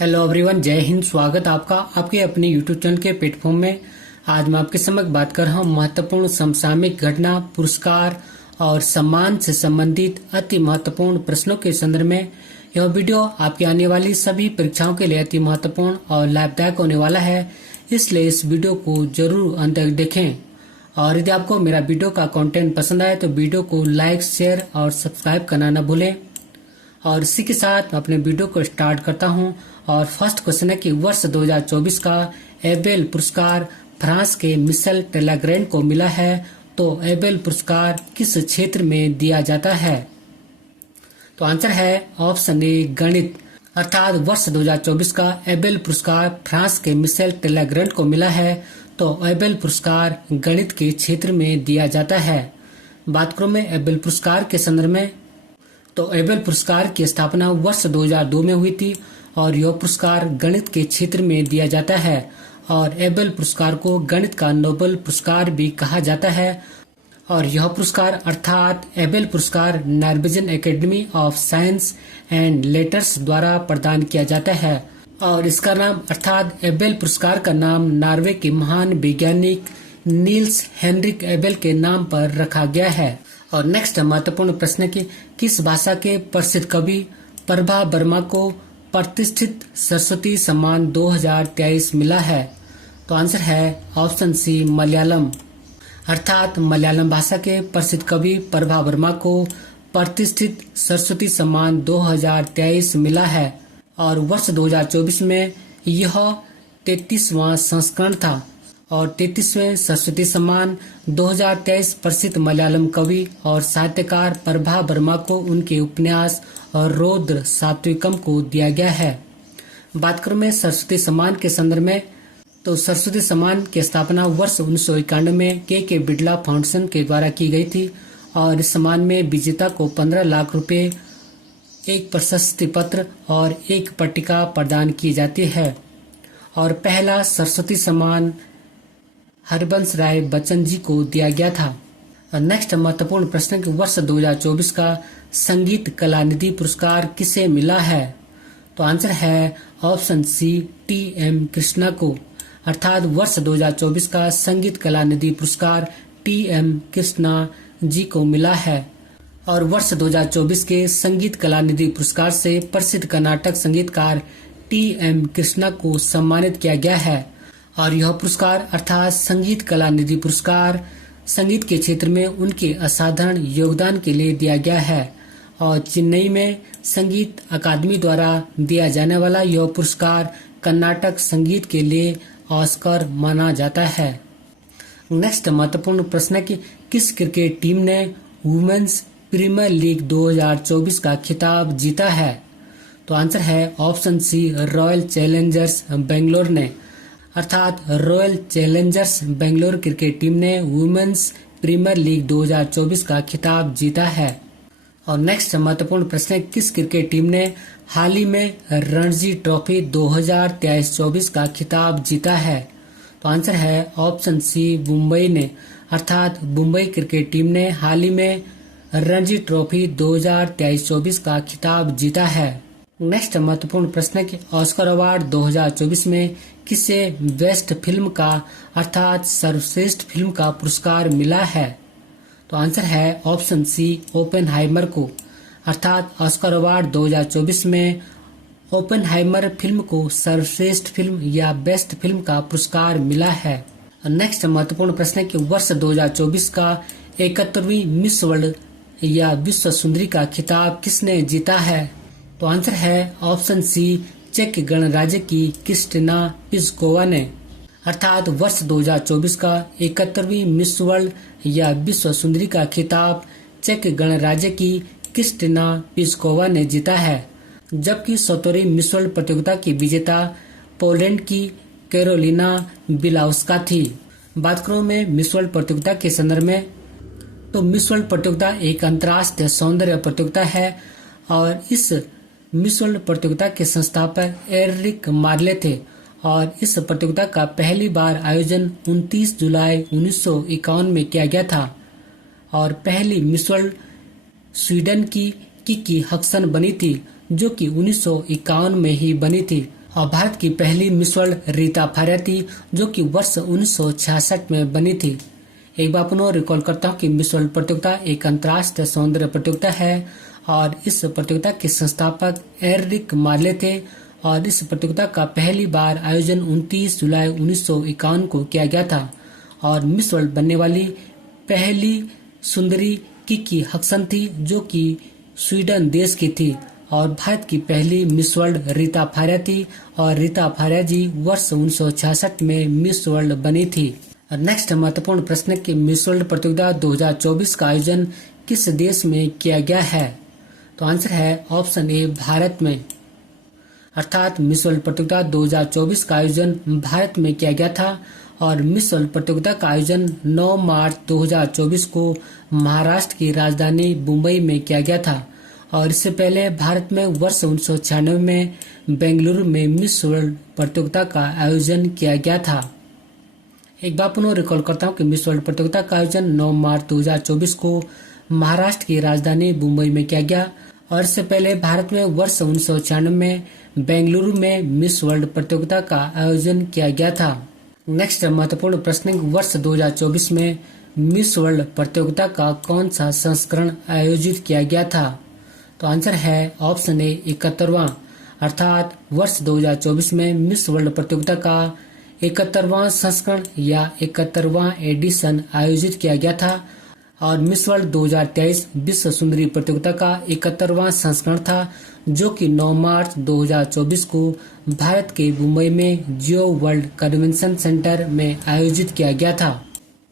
Hello everyone, जय हिंद। स्वागत आपका आपके अपने यूट्यूब चैनल के प्लेटफॉर्म में। आज मैं आपके समक्ष बात कर रहा हूँ महत्वपूर्ण समसामयिक घटना, पुरस्कार और सम्मान से संबंधित अति महत्वपूर्ण प्रश्नों के संदर्भ में। यह वीडियो आपकी आने वाली सभी परीक्षाओं के लिए अति महत्वपूर्ण और लाभदायक होने वाला है, इसलिए इस वीडियो को जरूर अंत तक देखें। और यदि आपको मेरा वीडियो का कंटेंट पसंद आए तो वीडियो को लाइक, शेयर और सब्सक्राइब करना न भूलें। और इसी के साथ मैं अपने वीडियो को स्टार्ट करता हूं। और फर्स्ट क्वेश्चन है कि वर्ष 2024 का एबेल पुरस्कार फ्रांस के मिशेल टेलाग्रैंड को मिला है, तो एबेल पुरस्कार किस क्षेत्र में दिया जाता है? तो आंसर है ऑप्शन ए, गणित। अर्थात वर्ष 2024 का एबेल पुरस्कार फ्रांस के मिशेल टेलाग्रैंड को मिला है, तो एबेल पुरस्कार गणित के क्षेत्र में दिया जाता है। बात करूं मैं एबेल पुरस्कार के संदर्भ में, तो एबेल पुरस्कार की स्थापना वर्ष 2002 में हुई थी और यह पुरस्कार गणित के क्षेत्र में दिया जाता है। और एबेल पुरस्कार को गणित का नोबेल पुरस्कार भी कहा जाता है। और यह पुरस्कार अर्थात एबेल पुरस्कार Norwegian academy of science and letters द्वारा प्रदान किया जाता है। और इसका नाम अर्थात एबेल पुरस्कार का नाम नॉर्वे के महान वैज्ञानिक नील्स हेनरिक एबेल के नाम पर रखा गया है। और नेक्स्ट महत्वपूर्ण प्रश्न की किस भाषा के प्रसिद्ध कवि प्रभा वर्मा को प्रतिष्ठित सरस्वती सम्मान 2023 मिला है? तो आंसर है ऑप्शन सी, मलयालम। अर्थात मलयालम भाषा के प्रसिद्ध कवि प्रभा वर्मा को प्रतिष्ठित सरस्वती सम्मान 2023 मिला है। और वर्ष 2024 में यह 33वां संस्करण था। और 33वें सरस्वती सम्मान 2023 प्रसिद्ध मलयालम कवि और साहित्यकार प्रभा वर्मा को उनके उपन्यास और रौद्र सात्विकम को दिया गया है। बात करूं मैं सरस्वती सम्मान के संदर्भ में, तो सरस्वती सम्मान की स्थापना वर्ष 1991 में के बिड़ला फाउंडेशन के द्वारा की गई थी। और इस सम्मान में विजेता को 15 लाख रुपए, एक प्रशस्ति पत्र और एक पट्टिका प्रदान की जाती है। और पहला सरस्वती सम्मान हरिवंश राय बच्चन जी को दिया गया था। नेक्स्ट महत्वपूर्ण प्रश्न कि वर्ष 2024 का संगीत कलानिधि पुरस्कार किसे मिला है? तो आंसर है ऑप्शन सी, टी.एम. कृष्णा को। अर्थात वर्ष 2024 का संगीत कलानिधि पुरस्कार टी.एम. कृष्णा जी को मिला है। और वर्ष 2024 के संगीत कलानिधि पुरस्कार से प्रसिद्ध कर्नाटक संगीतकार टी.एम. कृष्णा को सम्मानित किया गया है। और यह पुरस्कार अर्थात संगीत कलानिधि पुरस्कार संगीत के क्षेत्र में उनके असाधारण योगदान के लिए दिया गया है। और चेन्नई में संगीत अकादमी द्वारा दिया जाने वाला यह पुरस्कार कर्नाटक संगीत के लिए ऑस्कर माना जाता है। नेक्स्ट महत्वपूर्ण प्रश्न है कि किस क्रिकेट टीम ने वुमेन्स प्रीमियर लीग 2024 का खिताब जीता है? तो आंसर है option C, royal challengers Bangalore ने। अर्थात royal challengers Bangalore cricket team ने वुमेन्स प्रीमियर लीग 2024 का खिताब जीता है। और नेक्स्ट महत्वपूर्ण प्रश्न है किस क्रिकेट टीम ने हाल ही में रणजी ट्रॉफी 2023-24 का खिताब जीता है? तो आंसर है ऑप्शन सी, मुंबई ने। अर्थात मुंबई क्रिकेट टीम ने हाल ही में रणजी ट्रॉफी 2023-24 का खिताब जीता है। नेक्स्ट महत्वपूर्ण प्रश्न है कि ऑस्कर अवार्ड 2024 में किसे बेस्ट फिल्म का अर्थात सर्वश्रेष्ठ फिल्म का पुरस्कार मिला है? तो आंसर है ऑप्शन सी, ओपेनहाइमर को। अर्थात ऑस्कर अवार्ड 2024 में ओपेनहाइमर फिल्म को सर्वश्रेष्ठ फिल्म या बेस्ट फिल्म का पुरस्कार मिला है। नेक्स्ट महत्वपूर्ण प्रश्न है कि वर्ष 2024 का 71वीं मिस वर्ल्ड या विश्व सुंदरी का खिताब किसने जीता है? तो आंसर है ऑप्शन सी, चेक गणराज्य की क्रिस्टिना पिस्कोवा ने। अर्थात वर्ष 2024 का 71वीं मिस वर्ल्ड या विश्व सुंदरी का खिताब चेक गणराज्य की क्रिस्टिना पिस्कोवा ने जीता है। जबकि 70वीं मिस वर्ल्ड प्रतियोगिता की विजेता पोलैंड की कैरोलिना बिलाउस्का थी। बात करूं मैं मिस वर्ल्ड प्रतियोगिता के संदर्भ में, तो मिस वर्ल्ड प्रतियोगिता एक अंतर्राष्ट्रीय सौंदर्य प्रतियोगिता है। और इस मिस वर्ल्ड प्रतियोगिता के संस्थापक एरिक मार्ले थे। और इस प्रतियोगिता का पहली बार आयोजन 29 जुलाई 1951 में किया गया था। और पहली मिस वर्ल्ड स्वीडन की किकी हक्सन बनी थी, जो कि 1951 में ही बनी थी। और भारत की पहली मिस वर्ल्ड रीता फारिया थी, जो कि वर्ष 1966 में बनी थी। एक बार पुनः रिकॉल करता हूँ कि मिस वर्ल्ड प्रतियोगिता एक अंतर्राष्ट्रीय सौंदर्य प्रतियोगिता है और इस प्रतियोगिता के संस्थापक एरिक मार्ले थे और इस प्रतियोगिता का पहली बार आयोजन 29 जुलाई 1951 को किया गया था और मिस वर्ल्ड बनने वाली पहली सुंदरी किकी हक्सन थी, जो कि स्वीडन देश की थी और भारत की पहली मिस वर्ल्ड रीता फारिया थी और रीता फारिया जी वर्ष 1966 में मिस वर्ल्ड बनी थी। नेक्स्ट महत्वपूर्ण प्रश्न कि मिस वर्ल्ड प्रतियोगिता 2024 का आयोजन किस देश में किया गया है? तो आंसर है ऑप्शन ए, भारत में। अर्थात मिस वर्ल्ड प्रतियोगिता 2024 का आयोजन भारत में किया गया था और मिस वर्ल्ड प्रतियोगिता का आयोजन 9 मार्च 2024 को महाराष्ट्र की राजधानी मुंबई में किया गया था और इससे पहले भारत में वर्ष 1996 में बेंगलुरु में मिस वर्ल्ड प्रतियोगिता का आयोजन किया गया था। एक बार पुनः रिकॉल करता हूँ कि मिस वर्ल्ड प्रतियोगिता का आयोजन 9 मार्च 2024 को महाराष्ट्र की राजधानी मुंबई में किया गया और इससे पहले भारत में वर्ष 1996 में बेंगलुरु में मिस वर्ल्ड प्रतियोगिता का आयोजन किया गया था। नेक्स्ट महत्वपूर्ण प्रश्न, वर्ष 2024 में मिस वर्ल्ड प्रतियोगिता का कौन सा संस्करण आयोजित किया गया था? तो आंसर है ऑप्शन ए, 71वां। अर्थात वर्ष 2024 में मिस वर्ल्ड प्रतियोगिता का 71वां संस्करण या 71वां एडिशन आयोजित किया गया था और मिस वर्ल्ड 2023 विश्व सुंदरी प्रतियोगिता का 71वां संस्करण था, जो कि 9 मार्च 2024 को भारत के मुंबई में जियो वर्ल्ड कन्वेंशन सेंटर में आयोजित किया गया था।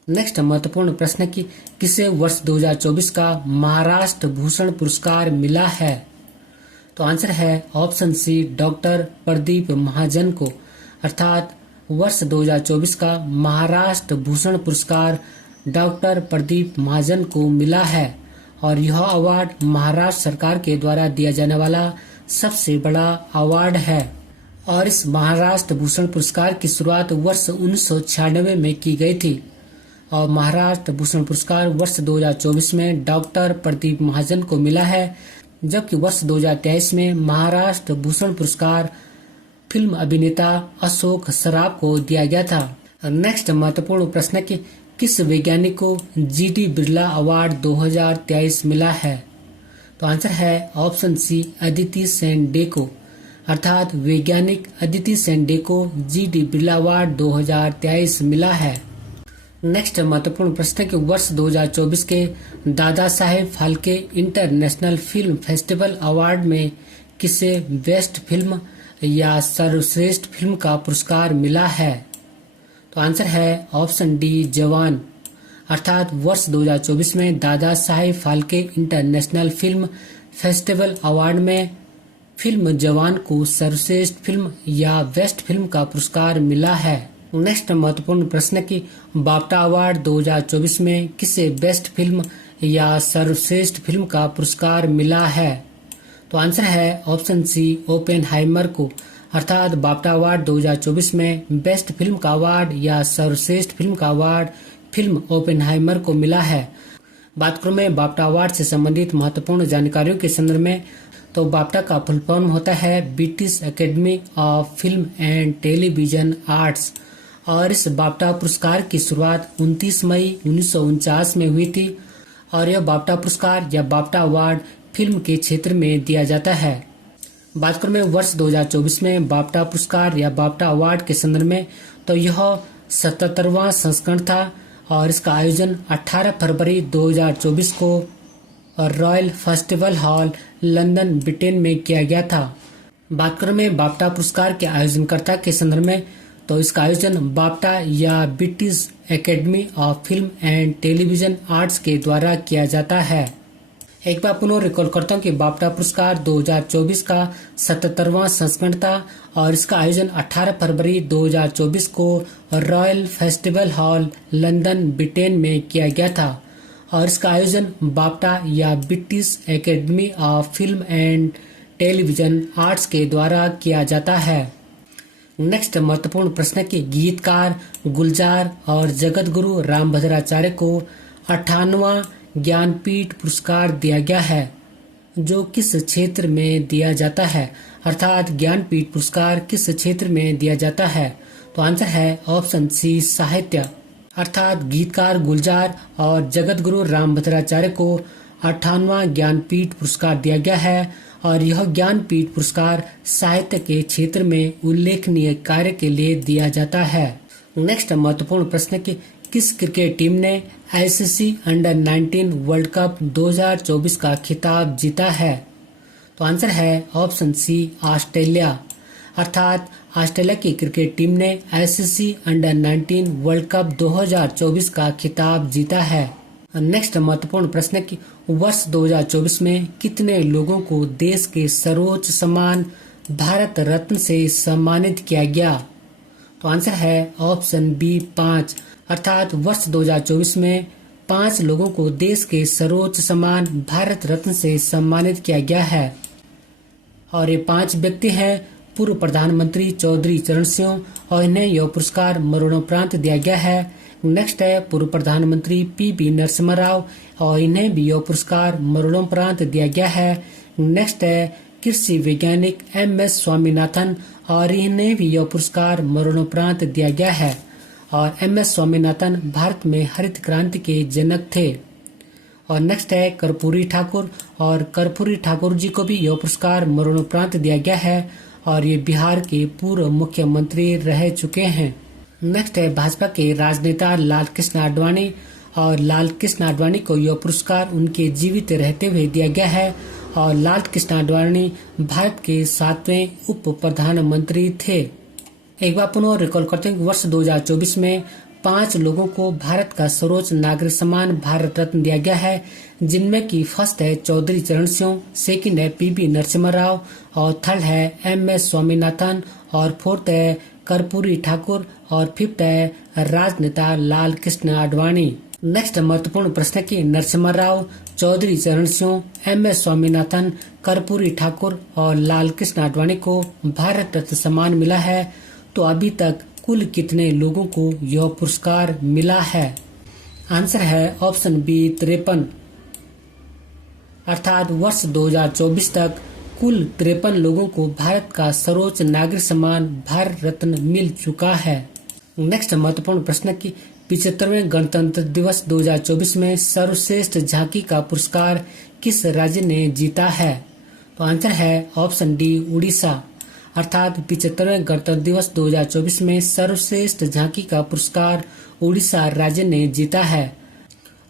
नेक्स्ट महत्वपूर्ण प्रश्न कि किसे वर्ष 2024 का महाराष्ट्र भूषण पुरस्कार मिला है? तो आंसर है ऑप्शन सी, डॉक्टर प्रदीप महाजन को। अर्थात वर्ष 2024 का महाराष्ट्र भूषण पुरस्कार डॉक्टर प्रदीप महाजन को मिला है और यह अवार्ड महाराष्ट्र सरकार के द्वारा दिया जाने वाला सबसे बड़ा अवार्ड है और इस महाराष्ट्र भूषण पुरस्कार की शुरुआत वर्ष 1996 में की गई थी और महाराष्ट्र भूषण पुरस्कार वर्ष 2024 में डॉक्टर प्रदीप महाजन को मिला है, जबकि वर्ष 2023 में महाराष्ट्र भूषण पुरस्कार फिल्म अभिनेता अशोक सराफ को दिया गया था। नेक्स्ट महत्वपूर्ण प्रश्न कि किस वैज्ञानिक को जीडी बिरला अवार्ड 2023 मिला है? तो आंसर है ऑप्शन सी, अदिति सेन डे को। अर्थात वैज्ञानिक अदिति सेन डे को जीडी बिरला अवार्ड 2023 मिला है। नेक्स्ट महत्वपूर्ण प्रश्न कि वर्ष 2024 के Dada Saheb Phalke international film festival award में किसे बेस्ट फिल्म या सर्वश्रेष्ठ फिल्म का पुरस्कार मिला है? तो आंसर है ऑप्शन डी, जवान। अर्थात वर्ष 2024 में Dada Saheb Phalke international film festival award में फिल्म जवान को सर्वश्रेष्ठ फिल्म या बेस्ट फिल्म का पुरस्कार मिला है। नेक्स्ट महत्वपूर्ण प्रश्न कि बाफ्टा अवार्ड 2024 में किसे बेस्ट फिल्म या सर्वश्रेष्ठ फिल्म का पुरस्कार मिला है? तो आंसर है ऑप्शन सी, ओपेनहाइमर को। अर्थात बाफ्टा अवार्ड 2024 में बेस्ट फिल्म का अवार्ड या सर्वश्रेष्ठ फिल्म का अवार्ड फिल्म ओपेनहाइमर को मिला है। बात करूं मैं बाफ्टा अवार्ड से संबंधित महत्वपूर्ण जानकारियों के संदर्भ में, तो बाफ्टा का फुल फॉर्म होता है British academy of film and television arts और इस बाफ्टा पुरस्कार की शुरुआत 29 मई 1949 में हुई थी और यह बाफ्टा पुरस्कार या बाफ्टा अवार्ड फिल्म के क्षेत्र में दिया जाता है। बात करूं मैं वर्ष 2024 में बाफ्टा पुरस्कार या बाफ्टा अवार्ड के संदर्भ में, तो यह 77वां संस्करण था और इसका आयोजन 18 फरवरी 2024 को royal festival hall London Britain में किया गया था। बात करूं मैं बाफ्टा पुरस्कार के आयोजनकर्ता के संदर्भ में, तो इसका आयोजन बाफ्टा या British academy of film and television arts के द्वारा किया जाता है। एक बार पुनः रिकॉल करता हूँ कि बाफ्टा पुरस्कार 2024 का 77वां संस्करण था और इसका आयोजन 18 फरवरी 2024 को royal festival hall London Britain में किया गया था और इसका आयोजन बाफ्टा या British academy of film and television arts के द्वारा किया जाता है। नेक्स्ट महत्वपूर्ण प्रश्न कि गीतकार गुलजार और जगत गुरु रामभद्राचार्य को 58वां ज्ञानपीठ पुरस्कार दिया गया है, जो किस क्षेत्र में दिया जाता है, अर्थात ज्ञानपीठ पुरस्कार किस क्षेत्र में दिया जाता है? तो आंसर है ऑप्शन सी साहित्य। अर्थात गीतकार गुलजार और जगत गुरु रामभद्राचार्य को 58वां ज्ञानपीठ पुरस्कार दिया गया है और यह ज्ञानपीठ पुरस्कार साहित्य के क्षेत्र में उल्लेखनीय कार्य के लिए दिया जाता है। नेक्स्ट महत्वपूर्ण प्रश्न कि किस क्रिकेट टीम ने आईसीसी अंडर 19 वर्ल्ड कप 2024 का खिताब जीता है? तो आंसर है ऑप्शन सी ऑस्ट्रेलिया। अर्थात ऑस्ट्रेलिया की क्रिकेट टीम ने आईसीसी अंडर 19 वर्ल्ड कप 2024 का खिताब जीता है। नेक्स्ट महत्वपूर्ण प्रश्न कि वर्ष 2024 में कितने लोगों को देश के सर्वोच्च सम्मान भारत रत्न से सम्मानित किया गया? तो आंसर है ऑप्शन बी 5। अर्थात वर्ष 2024 में 5 लोगों को देश के सर्वोच्च सम्मान भारत रत्न से सम्मानित किया गया है और ये 5 व्यक्ति हैं पूर्व प्रधानमंत्री चौधरी चरण सिंह और इन्हें यह पुरस्कार मरणोपरांत दिया गया है। नेक्स्ट है पूर्व प्रधानमंत्री पी नरसिम्हा राव और इन्हें भी यह पुरस्कार मरणोपरांत दिया गया है। नेक्स्ट है कृषि वैज्ञानिक MS स्वामीनाथन और इन्हें भी यह पुरस्कार मरणोपरांत दिया गया है और MS स्वामीनाथन भारत में हरित क्रांति के जनक थे। और नेक्स्ट है कर्पूरी ठाकुर और कर्पूरी ठाकुर जी को भी यह पुरस्कार मरणोपरांत दिया गया है और ये बिहार के पूर्व मुख्यमंत्री रह चुके हैं। नेक्स्ट है भाजपा के राजनेता लाल कृष्ण आडवाणी और लाल कृष्ण आडवाणी को यह पुरस्कार उनके जीवित रहते हुए दिया गया है और लाल कृष्ण आडवाणी भारत के 7वें उप प्रधानमंत्री थे। एक बार पुनः रिकॉल करते हैं वर्ष 2024 में 5 लोगों को भारत का सर्वोच्च नागरिक सम्मान भारत रत्न दिया गया है, जिनमें की फर्स्ट है चौधरी चरण सिंह, सेकंड है पी नरसिम्हा राव और थर्ड है MS स्वामीनाथन और फोर्थ है कर्पूरी ठाकुर और फिफ्थ है राजनेता लाल कृष्ण आडवाणी। नेक्स्ट महत्वपूर्ण प्रश्न की नरसिम्हा राव, चौधरी चरण सिंह, MS स्वामीनाथन, कर्पूरी ठाकुर और लाल कृष्ण आडवाणी को भारत रत्न सम्मान मिला है, तो अभी तक कुल कितने लोगों को यह पुरस्कार मिला है? आंसर है ऑप्शन बी 53। अर्थात वर्ष 2024 तक कुल 53 लोगों को भारत का सर्वोच्च नागरिक सम्मान भारत रत्न मिल चुका है। नेक्स्ट महत्वपूर्ण प्रश्न की 75वें गणतंत्र दिवस 2024 में सर्वश्रेष्ठ झांकी का पुरस्कार किस राज्य ने जीता है? तो आंसर है ऑप्शन डी उड़ीसा। अर्थात 75वें गणतंत्र दिवस 2024 में सर्वश्रेष्ठ झांकी का पुरस्कार उड़ीसा राज्य ने जीता है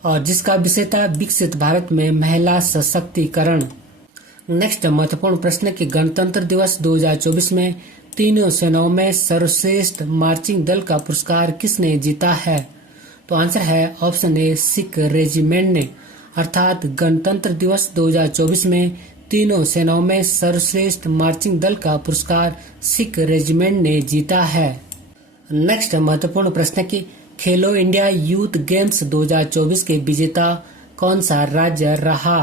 और जिसका विषय था विकसित भारत में महिला सशक्तिकरण। नेक्स्ट महत्वपूर्ण प्रश्न कि गणतंत्र दिवस 2024 में तीनों सेनाओं में सर्वश्रेष्ठ मार्चिंग दल का पुरस्कार किसने जीता है? तो आंसर है ऑप्शन ए सिख रेजिमेंट ने। अर्थात गणतंत्र दिवस 2024 में तीनों सेनाओं में सर्वश्रेष्ठ मार्चिंग दल का पुरस्कार सिख रेजिमेंट ने जीता है। नेक्स्ट महत्वपूर्ण प्रश्न की खेलो इंडिया यूथ गेम्स 2024 के विजेता कौन सा राज्य रहा?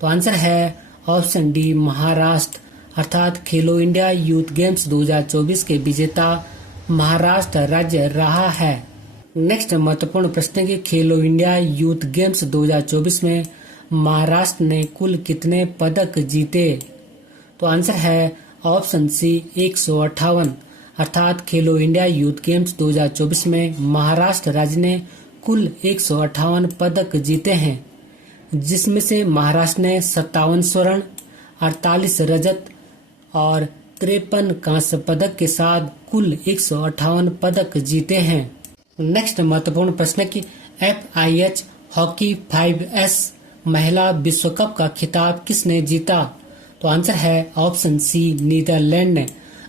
तो आंसर है ऑप्शन डी महाराष्ट्र। अर्थात खेलो इंडिया यूथ गेम्स 2024 के विजेता महाराष्ट्र राज्य रहा है। नेक्स्ट महत्वपूर्ण प्रश्न की खेलो इंडिया यूथ गेम्स 2024 में महाराष्ट्र ने कुल कितने पदक जीते? तो आंसर है ऑप्शन सी 158। अर्थात खेलो इंडिया यूथ गेम्स 2024 में महाराष्ट्र राज्य ने कुल 158 पदक जीते हैं, जिसमें से महाराष्ट्र ने 57 स्वर्ण, 48 रजत और 53 कांस्य पदक के साथ कुल 158 पदक जीते हैं। नेक्स्ट महत्वपूर्ण प्रश्न की FIH हॉकी 5S महिला विश्व कप का खिताब किसने जीता? तो आंसर है ऑप्शन सी नीदरलैंड ने।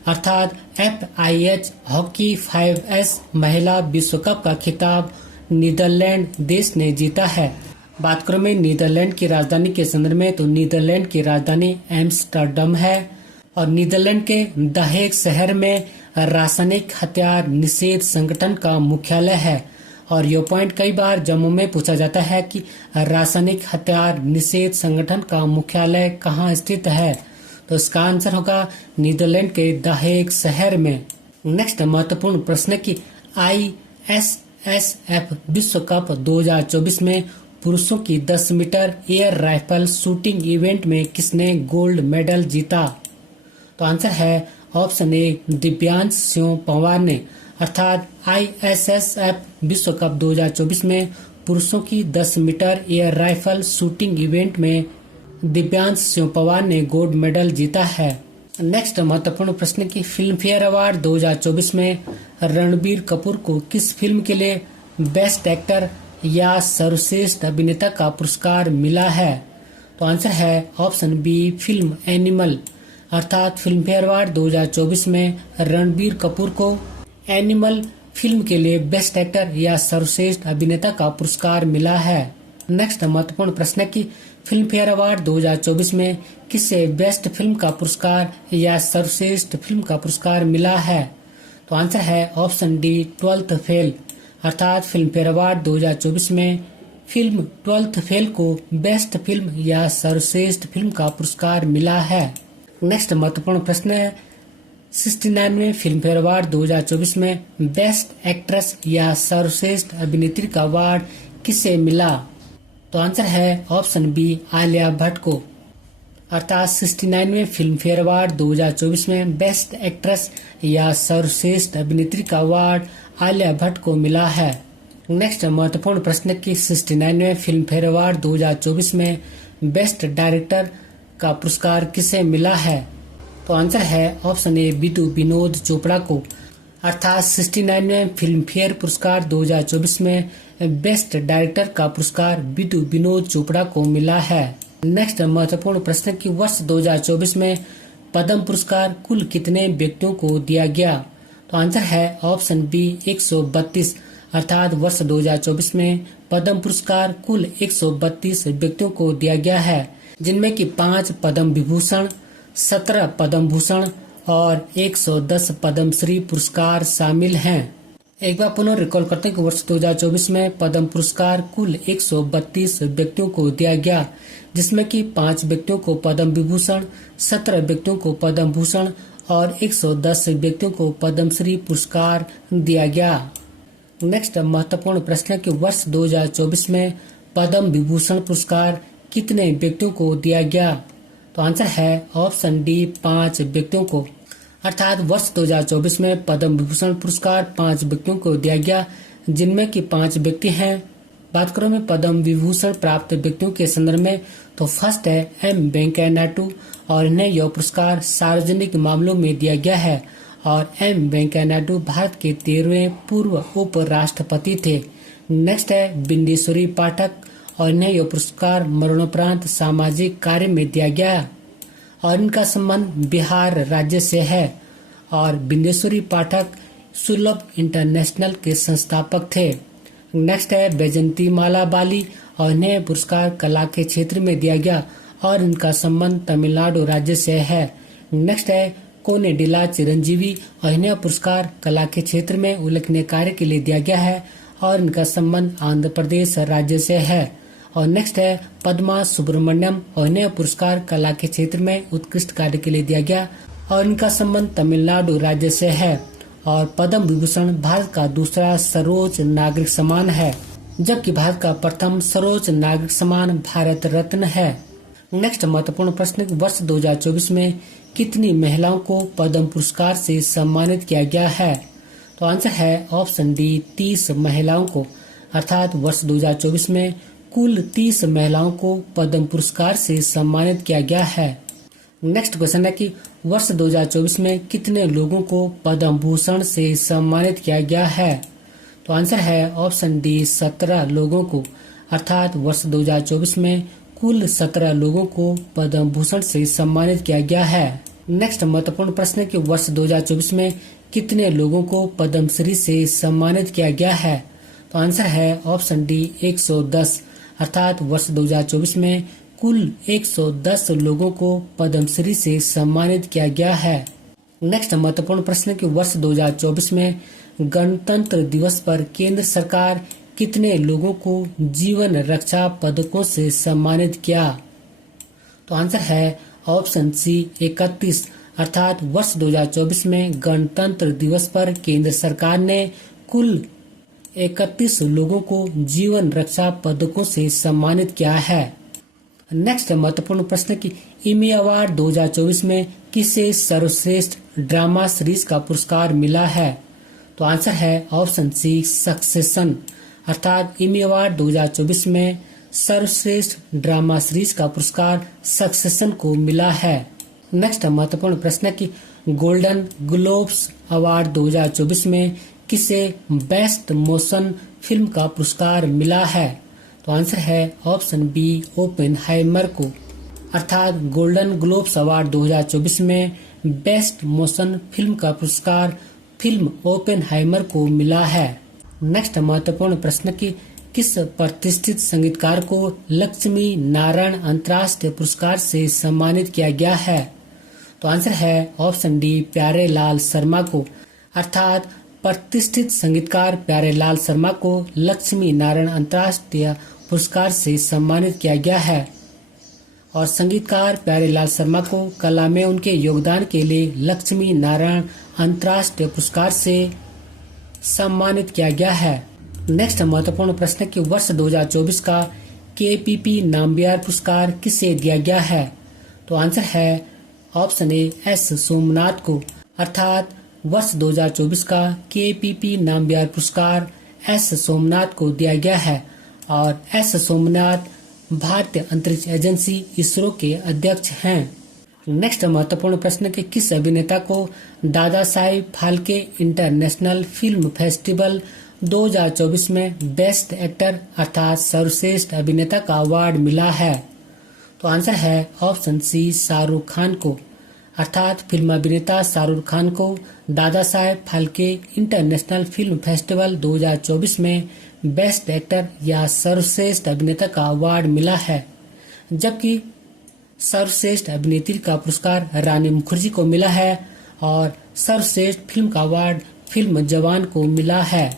अर्थात FIH हॉकी 5S महिला विश्व कप का खिताब नीदरलैंड देश ने जीता है। बात करूं मैं नीदरलैंड की राजधानी के संदर्भ में, तो नीदरलैंड की राजधानी एम्स्टर्डम है और नीदरलैंड के द हेग शहर में रासायनिक हथियार निषेध संगठन का मुख्यालय है। और यह पॉइंट कई बार जम्मू में पूछा जाता है कि रासायनिक हथियार निषेध संगठन का मुख्यालय कहाँ स्थित है, तो इसका आंसर होगा नीदरलैंड के द हेग शहर में। नेक्स्ट महत्वपूर्ण प्रश्न की ISSF विश्व कप 2024 में पुरुषों की 10 metre air rifle shooting event में किसने गोल्ड मेडल जीता? तो आंसर है ऑप्शन ए दिव्यांश सिंह पंवार ने। अर्थात ISSF विश्व कप 2024 में पुरुषों की 10 metre air rifle shooting event में दिव्यांश सिंह पंवार ने गोल्ड मेडल जीता है। नेक्स्ट महत्वपूर्ण प्रश्न की फिल्म फेयर अवार्ड 2024 में रणबीर कपूर को किस फिल्म के लिए बेस्ट एक्टर या सर्वश्रेष्ठ अभिनेता का पुरस्कार मिला है? तो आंसर है ऑप्शन बी फिल्म एनिमल। अर्थात फिल्म फेयर अवार्ड 2024 में रणबीर कपूर को एनिमल फिल्म के लिए बेस्ट एक्टर या सर्वश्रेष्ठ अभिनेता का पुरस्कार मिला है। नेक्स्ट महत्वपूर्ण प्रश्न की फिल्म फेयर अवार्ड 2024 में किसे बेस्ट फिल्म का पुरस्कार या सर्वश्रेष्ठ फिल्म का पुरस्कार मिला है? तो आंसर है ऑप्शन डी 12th फेल। अर्थात फिल्म फेयर अवार्ड 2024 में फिल्म 12th फेल को बेस्ट फिल्म या सर्वश्रेष्ठ फिल्म का पुरस्कार मिला है। नेक्स्ट महत्वपूर्ण प्रश्न है 69वें फिल्म फेयर अवार्ड 2024 में बेस्ट एक्ट्रेस या सर्वश्रेष्ठ अभिनेत्री का अवार्ड किसे मिला? तो आंसर है ऑप्शन बी आलिया भट्ट को। अर्थात 69वें फिल्म फेयर अवार्ड 2024 में बेस्ट एक्ट्रेस या सर्वश्रेष्ठ अभिनेत्री का अवार्ड आलिया भट्ट को मिला है। नेक्स्ट महत्वपूर्ण प्रश्न की 69वें फिल्म फेयर अवार्ड 2024 में बेस्ट डायरेक्टर का पुरस्कार किसे मिला है? तो आंसर है ऑप्शन ए विदु विनोद चोपड़ा को। अर्थात 69वें फिल्म फेयर पुरस्कार 2024 में बेस्ट डायरेक्टर का पुरस्कार विदु विनोद चोपड़ा को मिला है। नेक्स्ट महत्वपूर्ण प्रश्न की वर्ष 2024 में पद्म पुरस्कार कुल कितने व्यक्तियों को दिया गया? तो आंसर है ऑप्शन बी 132। अर्थात वर्ष 2024 में पद्म पुरस्कार कुल 132 व्यक्तियों को दिया गया है, जिनमें कि 5 पद्म विभूषण, 17 पद्म भूषण और 110 पद्मश्री पुरस्कार शामिल हैं। एक बार पुनः रिकॉल करते हैं कि वर्ष 2024 में पद्म पुरस्कार कुल 132 व्यक्तियों को दिया गया, जिसमें कि 5 व्यक्तियों को पद्म विभूषण, 17 व्यक्तियों को पद्म भूषण और 110 व्यक्तियों को पद्मश्री पुरस्कार दिया गया। नेक्स्ट महत्वपूर्ण प्रश्न है कि वर्ष 2024 में पद्म विभूषण पुरस्कार कितने व्यक्तियों को दिया गया? तो आंसर है ऑप्शन डी 5 व्यक्तियों को। अर्थात वर्ष 2024 में पद्म विभूषण पुरस्कार 5 व्यक्तियों को दिया गया, जिनमें कि 5 व्यक्ति हैं। बात करो मैं पद्म विभूषण प्राप्त व्यक्तियों के संदर्भ में, तो फर्स्ट है एम वेंकैया नायडू और इन्हें यह पुरस्कार सार्वजनिक मामलों में दिया गया है और एम वेंकैया नायडू भारत के 13वें पूर्व उप राष्ट्रपति थे। नेक्स्ट है बिंदेश्वरी पाठक और इन्हें यह पुरस्कार मरणोपरांत सामाजिक कार्य में दिया गया और इनका संबंध बिहार राज्य से है और बिंदेश्वरी पाठक सुलभ इंटरनेशनल के संस्थापक थे। नेक्स्ट है बैजंती माला बाली और इन्हें पुरस्कार कला के क्षेत्र में दिया गया और इनका संबंध तमिलनाडु राज्य से है। नेक्स्ट है कोनेडिला चिरंजीवी और इन्हें पुरस्कार कला के क्षेत्र में उल्लेखनीय कार्य के लिए दिया गया है और इनका संबंध आंध्र प्रदेश राज्य से है। और नेक्स्ट है पद्मा सुब्रमण्यम और इन्हें पुरस्कार कला के क्षेत्र में उत्कृष्ट कार्य के लिए दिया गया और इनका संबंध तमिलनाडु राज्य से है। और पद्म विभूषण भारत का दूसरा सर्वोच्च नागरिक सम्मान है, जबकि भारत का प्रथम सर्वोच्च नागरिक सम्मान भारत रत्न है। नेक्स्ट महत्वपूर्ण प्रश्न, वर्ष 2024 में कितनी महिलाओं को पद्म पुरस्कार से सम्मानित किया गया है? तो आंसर है ऑप्शन डी 30 महिलाओं को। अर्थात वर्ष 2024 में कुल 30 महिलाओं को पद्म पुरस्कार से सम्मानित किया गया है। नेक्स्ट क्वेश्चन है कि वर्ष 2024 में कितने लोगों को पद्म भूषण से सम्मानित किया गया है? तो आंसर है ऑप्शन डी 17 लोगों को। अर्थात वर्ष 2024 में कुल 17 लोगों को पद्म भूषण से सम्मानित किया गया है। नेक्स्ट महत्वपूर्ण प्रश्न है कि वर्ष 2024 में कितने लोगों को पद्मश्री से सम्मानित किया गया है? तो आंसर है ऑप्शन डी 110। अर्थात वर्ष 2024 में कुल 110 लोगों को पद्मश्री से सम्मानित किया गया है। नेक्स्ट महत्वपूर्ण प्रश्न है कि वर्ष 2024 में गणतंत्र दिवस पर केंद्र सरकार कितने लोगों को जीवन रक्षा पदकों से सम्मानित किया? तो आंसर है ऑप्शन सी 31। अर्थात वर्ष 2024 में गणतंत्र दिवस पर केंद्र सरकार ने कुल 31 लोगों को जीवन रक्षा पदकों से सम्मानित किया है। नेक्स्ट महत्वपूर्ण प्रश्न की इमी अवार्ड 2024 में किसे सर्वश्रेष्ठ ड्रामा सीरीज का पुरस्कार मिला है? तो आंसर है ऑप्शन सी सक्सेशन। अर्थात इमी अवार्ड 2024 में सर्वश्रेष्ठ ड्रामा सीरीज का पुरस्कार सक्सेशन को मिला है। नेक्स्ट महत्वपूर्ण प्रश्न की गोल्डन ग्लोब्स अवार्ड 2024 में किसे बेस्ट मोशन फिल्म का पुरस्कार मिला है? तो आंसर है ऑप्शन बी ओपेनहाइमर को। अर्थात गोल्डन ग्लोब्स अवार्ड 2024 में बेस्ट मोशन फिल्म का पुरस्कार फिल्म ओपेनहाइमर को मिला है। नेक्स्ट महत्वपूर्ण प्रश्न की किस प्रतिष्ठित संगीतकार को लक्ष्मी नारायण अंतर्राष्ट्रीय पुरस्कार से सम्मानित किया गया है? तो आंसर है ऑप्शन डी प्यारे लाल शर्मा को। अर्थात प्रतिष्ठित संगीतकार प्यारे लाल शर्मा को लक्ष्मी नारायण अंतर्राष्ट्रीय पुरस्कार से सम्मानित किया गया है। और संगीतकार प्यारे लाल शर्मा को कला में उनके योगदान के लिए लक्ष्मी नारायण अंतर्राष्ट्रीय पुरस्कार से सम्मानित किया गया है। नेक्स्ट महत्वपूर्ण प्रश्न कि वर्ष 2024 का केपीपी नामबिहार पुरस्कार किसे दिया गया है? तो आंसर है ऑप्शन ए एस सोमनाथ को। अर्थात वर्ष 2024 का केपीपी नामबिहार पुरस्कार एस सोमनाथ को दिया गया है। और एस सोमनाथ भारतीय अंतरिक्ष एजेंसी इसरो के अध्यक्ष हैं। नेक्स्ट महत्वपूर्ण प्रश्न कि किस अभिनेता को दादा Sahib Phalke international film festival 2024 में बेस्ट एक्टर अर्थात सर्वश्रेष्ठ अभिनेता का अवार्ड मिला है? तो आंसर है ऑप्शन सी शाहरुख खान को। अर्थात फिल्म अभिनेता शाहरुख खान को दादा Saheb Phalke international film festival 2024 में बेस्ट एक्टर या सर्वश्रेष्ठ अभिनेता का अवार्ड मिला है। जबकि सर्वश्रेष्ठ अभिनेत्री का पुरस्कार रानी मुखर्जी को मिला है और सर्वश्रेष्ठ फिल्म का अवार्ड फिल्म जवान को मिला है।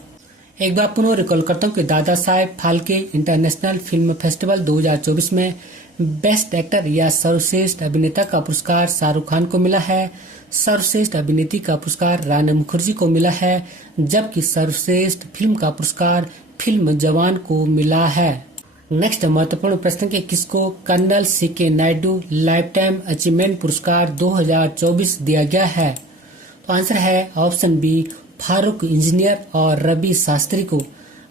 एक बार पुनः रिकॉल करता हूँ कि दादा Saheb Phalke international film festival 2024 में बेस्ट एक्टर या सर्वश्रेष्ठ अभिनेता का पुरस्कार शाहरुख खान को मिला है। सर्वश्रेष्ठ अभिनेत्री का पुरस्कार रानी मुखर्जी को मिला है। जबकि सर्वश्रेष्ठ फिल्म का पुरस्कार फिल्म जवान को मिला है। नेक्स्ट महत्वपूर्ण प्रश्न के किसको colonel CK Naidu lifetime achievement पुरस्कार 2024 दिया गया है? तो आंसर है ऑप्शन बी फारूक इंजीनियर और रवि शास्त्री को।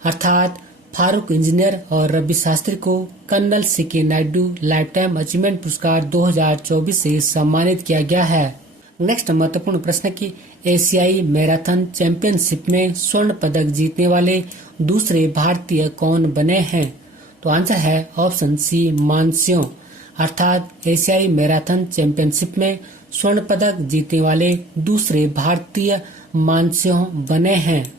अर्थात फारूक इंजीनियर और रवि शास्त्री को colonel CK Naidu lifetime achievement पुरस्कार 2024 से सम्मानित किया गया है। नेक्स्ट महत्वपूर्ण प्रश्न की एशियाई मैराथन चैंपियनशिप में स्वर्ण पदक जीतने वाले दूसरे भारतीय कौन बने हैं? तो आंसर है ऑप्शन सी मानस्यों। अर्थात एशियाई मैराथन चैंपियनशिप में स्वर्ण पदक जीतने वाले दूसरे भारतीय मानस्यों बने हैं।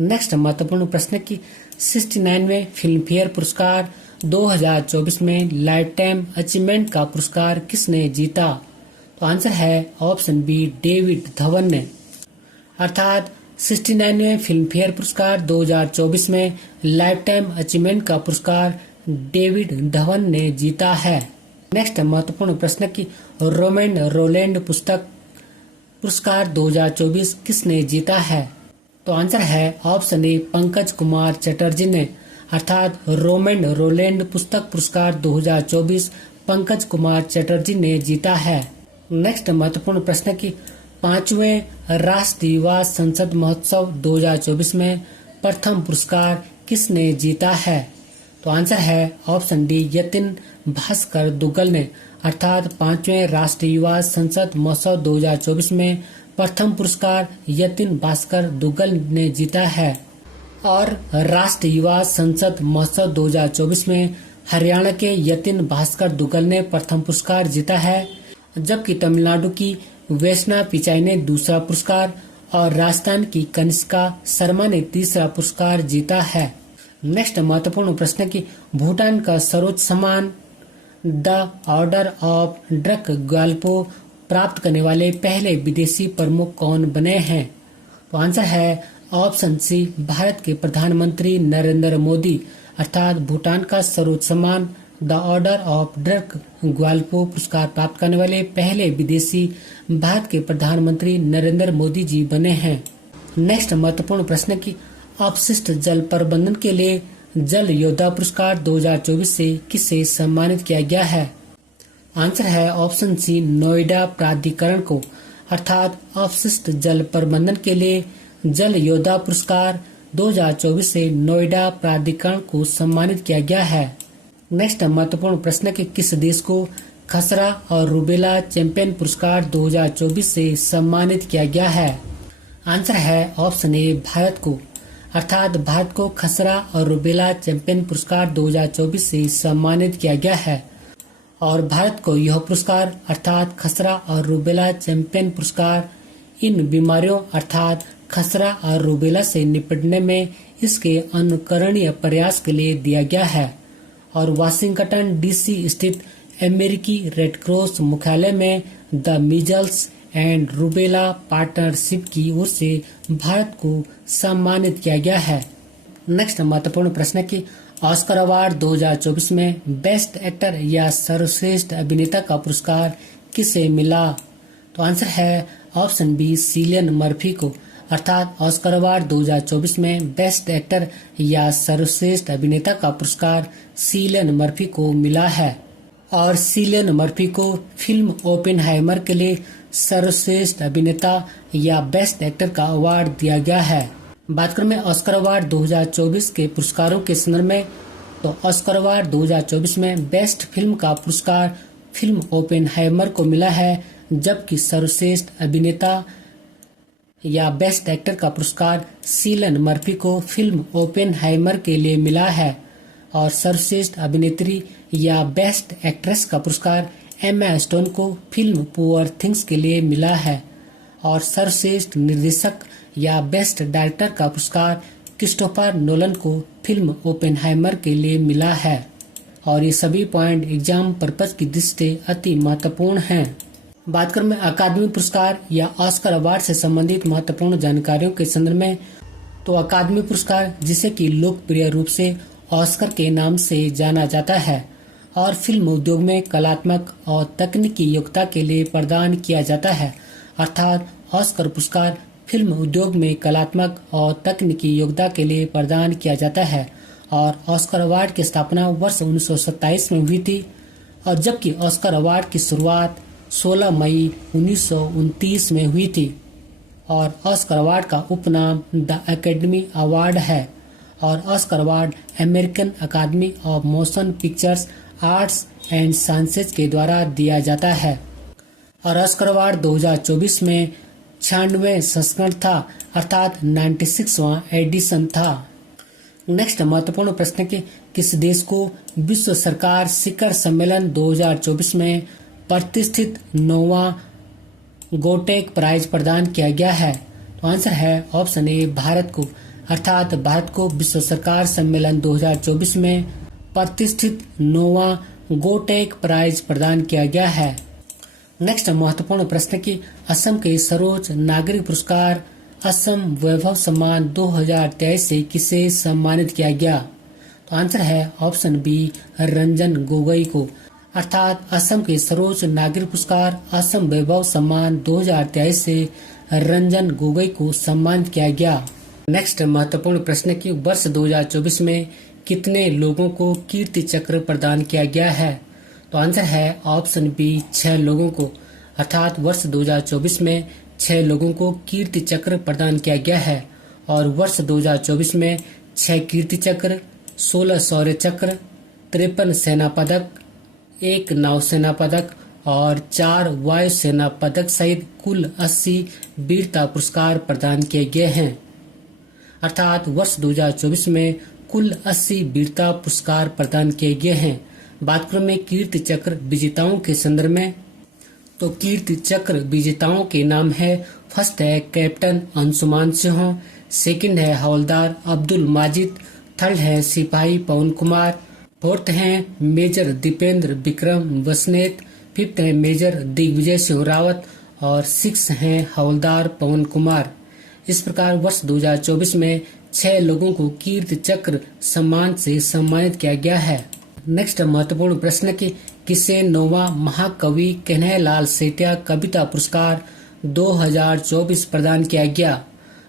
नेक्स्ट महत्वपूर्ण प्रश्न की 69वें फिल्म फेयर पुरस्कार 2024 में लाइफ टाइम अचीवमेंट का पुरस्कार किसने जीता? तो आंसर है ऑप्शन बी डेविड धवन ने। अर्थात 69वें फिल्म फेयर पुरस्कार 2024 में लाइफ टाइम अचीवमेंट का पुरस्कार डेविड धवन ने जीता है। नेक्स्ट महत्वपूर्ण प्रश्न की रोमैन रोलैंड पुस्तक पुरस्कार 2024 किसने जीता है? तो आंसर है ऑप्शन ए पंकज कुमार चटर्जी ने। अर्थात रोमैन रोलैंड पुस्तक पुरस्कार 2024 पंकज कुमार चटर्जी ने जीता है। नेक्स्ट महत्वपूर्ण प्रश्न की 5वें राष्ट्रीय युवा संसद महोत्सव 2024 में प्रथम पुरस्कार किसने जीता है? तो आंसर है ऑप्शन डी यतिन भास्कर दुग्गल ने। अर्थात 5वें राष्ट्रीय युवा संसद महोत्सव 2024 में प्रथम पुरस्कार यतिन भास्कर दुग्गल ने जीता है। और राष्ट्रीय युवा संसद महोत्सव 2024 में हरियाणा के यतिन भास्कर दुग्गल ने प्रथम पुरस्कार जीता है। जबकि तमिलनाडु की वैष्णा पिचाई ने दूसरा पुरस्कार और राजस्थान की कनिष्का शर्मा ने तीसरा पुरस्कार जीता है। नेक्स्ट महत्वपूर्ण प्रश्न की भूटान का सर्वोच्च सम्मान द ऑर्डर ऑफ ड्रक ग्वाल्पो प्राप्त करने वाले पहले विदेशी प्रमुख कौन बने हैं? तो आंसर है ऑप्शन सी भारत के प्रधानमंत्री नरेंद्र मोदी। अर्थात भूटान का सर्वोच्च सम्मान द ऑर्डर ऑफ ड्रक ग्वाल्पो पुरस्कार प्राप्त करने वाले पहले विदेशी भारत के प्रधानमंत्री नरेंद्र मोदी जी बने हैं। नेक्स्ट महत्वपूर्ण प्रश्न की अपशिष्ट जल प्रबंधन के लिए जल योद्धा पुरस्कार 2024 से किसे सम्मानित किया गया है? आंसर है ऑप्शन सी, नोएडा प्राधिकरण को। अर्थात अपशिष्ट जल प्रबंधन के लिए जल योद्धा पुरस्कार 2024 से नोएडा प्राधिकरण को सम्मानित किया गया है। नेक्स्ट महत्वपूर्ण प्रश्न है कि किस देश को खसरा और रूबेला चैंपियन पुरस्कार 2024 से सम्मानित किया गया है? आंसर है ऑप्शन ए, भारत को। अर्थात भारत को खसरा और रूबेला चैंपियन पुरस्कार 2024 से सम्मानित किया गया है और भारत को यह पुरस्कार अर्थात खसरा और रूबेला चैंपियन पुरस्कार इन बीमारियों अर्थात खसरा और रूबेला से निपटने में इसके अनुकरणीय प्रयास के लिए दिया गया है और वाशिंगटन डीसी स्थित अमेरिकी रेड क्रॉस मुख्यालय में the measles and rubella partnership की ओर से भारत को सम्मानित किया गया है। नेक्स्ट महत्वपूर्ण प्रश्न है कि ऑस्कर अवार्ड 2024 में बेस्ट एक्टर या सर्वश्रेष्ठ अभिनेता का पुरस्कार किसे मिला? तो आंसर है ऑप्शन बी, सिलियन मर्फी को। अर्थात ऑस्कर अवार्ड 2024 में बेस्ट एक्टर या सर्वश्रेष्ठ अभिनेता का पुरस्कार सिलियन मर्फी को मिला है और सिलियन मर्फी को फिल्म ओपेनहाइमर के लिए सर्वश्रेष्ठ अभिनेता या बेस्ट एक्टर का अवार्ड दिया गया है। बात करें ऑस्कर अवार्ड 2024 के पुरस्कारों के संदर्भ में, तो ऑस्कर अवार्ड 2024 में बेस्ट फिल्म का पुरस्कार फिल्म ओपेनहाइमर को मिला है, जबकि सर्वश्रेष्ठ अभिनेता या बेस्ट एक्टर का पुरस्कार सिलियन मर्फी को फिल्म ओपेनहाइमर के लिए मिला है और सर्वश्रेष्ठ अभिनेत्री या बेस्ट एक्ट्रेस का पुरस्कार एम्मा स्टोन को फिल्म पुअर थिंग्स के लिए मिला है और सर्वश्रेष्ठ निर्देशक या बेस्ट डायरेक्टर का पुरस्कार क्रिस्टोफर नोलन को फिल्म ओपेनहाइमर के लिए मिला है और ये सभी पॉइंट एग्जाम पर्पज की दृष्टि से अति महत्वपूर्ण हैं। बात करें अकादमी पुरस्कार या ऑस्कर अवार्ड से संबंधित महत्वपूर्ण जानकारियों के संदर्भ में, तो अकादमी पुरस्कार जिसे कि लोकप्रिय रूप से ऑस्कर के नाम से जाना जाता है और फिल्म उद्योग में कलात्मक और तकनीकी योग्यता के लिए प्रदान किया जाता है। अर्थात ऑस्कर पुरस्कार फिल्म उद्योग में कलात्मक और तकनीकी योग्यता के लिए प्रदान किया जाता है और ऑस्कर अवार्ड की स्थापना वर्ष 1927 में हुई थी और जबकि ऑस्कर अवार्ड की शुरुआत 16 मई 1929 में हुई थी और ऑस्कर अवार्ड का उपनाम द एकेडमी अवार्ड है और ऑस्कर अवार्ड अमेरिकन अकादमी of motion pictures arts and sciences के द्वारा दिया जाता है और ऑस्कर अवार्ड 2024 में 96वें संस्करण था अर्थात 96वां एडिशन था। नेक्स्ट महत्वपूर्ण प्रश्न कि किस देश को विश्व सरकार शिखर सम्मेलन 2024 में प्रतिष्ठित 9वां गोटेक प्राइज प्रदान किया गया है? तो आंसर है ऑप्शन ए, भारत को। अर्थात भारत को विश्व सरकार सम्मेलन 2024 में प्रतिष्ठित 9वां गोटेक प्राइज प्रदान किया गया है। नेक्स्ट महत्वपूर्ण प्रश्न की असम के सर्वोच्च नागरिक पुरस्कार असम वैभव सम्मान 2023 से किसे सम्मानित किया गया? तो आंसर है ऑप्शन बी, रंजन गोगोई को। अर्थात असम के सर्वोच्च नागरिक पुरस्कार असम वैभव सम्मान 2023 से रंजन गोगोई को सम्मानित किया गया। नेक्स्ट महत्वपूर्ण प्रश्न की वर्ष 2024 में कितने लोगों को कीर्ति चक्र प्रदान किया गया है? तो आंसर है ऑप्शन बी, 6 लोगों को। अर्थात वर्ष 2024 में 6 लोगों को कीर्ति चक्र प्रदान किया गया है और वर्ष 2024 में 6 कीर्ति चक्र, 16 शौर्य चक्र, 53 सेना पदक, 1 नौसेना पदक और 4 वायुसेना पदक सहित कुल 80 वीरता पुरस्कार प्रदान किए गए हैं। अर्थात वर्ष 2024 में कुल 80 वीरता पुरस्कार प्रदान किए गए हैं। बात करें में कीर्ति चक्र विजेताओं के संदर्भ में, तो कीर्ति चक्र विजेताओं के नाम है, फर्स्ट है कैप्टन अंशुमान सिंह, सेकंड है हवलदार अब्दुल माजिद, थर्ड है सिपाही पवन कुमार, फोर्थ है मेजर दीपेंद्र विक्रम वसनेत, फिफ्थ है मेजर दिग्विजय सिंह रावत और 6 है हवलदार पवन कुमार। इस प्रकार वर्ष 2024 में 6 लोगों को कीर्ति चक्र सम्मान से सम्मानित किया गया है। नेक्स्ट महत्वपूर्ण प्रश्न कि किसे 9वां महाकवि कन्हैयालाल सेठिया कविता पुरस्कार 2024 प्रदान किया गया?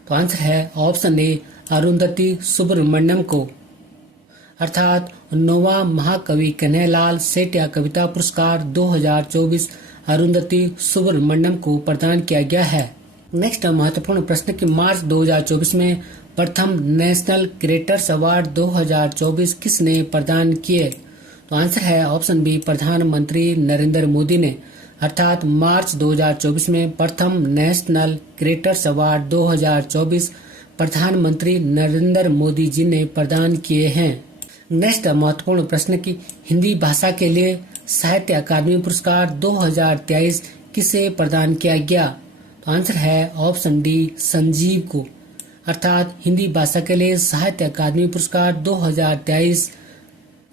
तो आंसर है ऑप्शन ए, अरुंधति सुब्रमण्यम को अर्थात 9वां महाकवि कन्हैयालाल सेठिया कविता पुरस्कार 2024 अरुंधति सुब्रमण्यम को प्रदान किया गया है। नेक्स्ट महत्वपूर्ण प्रश्न कि मार्च 2024 में प्रथम नेशनल क्रिएटर्स अवार्ड 2024 किसने प्रदान किए? तो आंसर है ऑप्शन बी, प्रधानमंत्री नरेंद्र मोदी ने। अर्थात मार्च 2024 में प्रथम नेशनल क्रिएटर्स अवार्ड 2024 प्रधानमंत्री नरेंद्र मोदी जी ने प्रदान किए हैं। नेक्स्ट महत्वपूर्ण प्रश्न की हिंदी भाषा के लिए साहित्य अकादमी पुरस्कार 2023 किसे प्रदान किया गया? तो आंसर है ऑप्शन डी, संजीव को। अर्थात हिंदी भाषा के लिए साहित्य अकादमी पुरस्कार 2023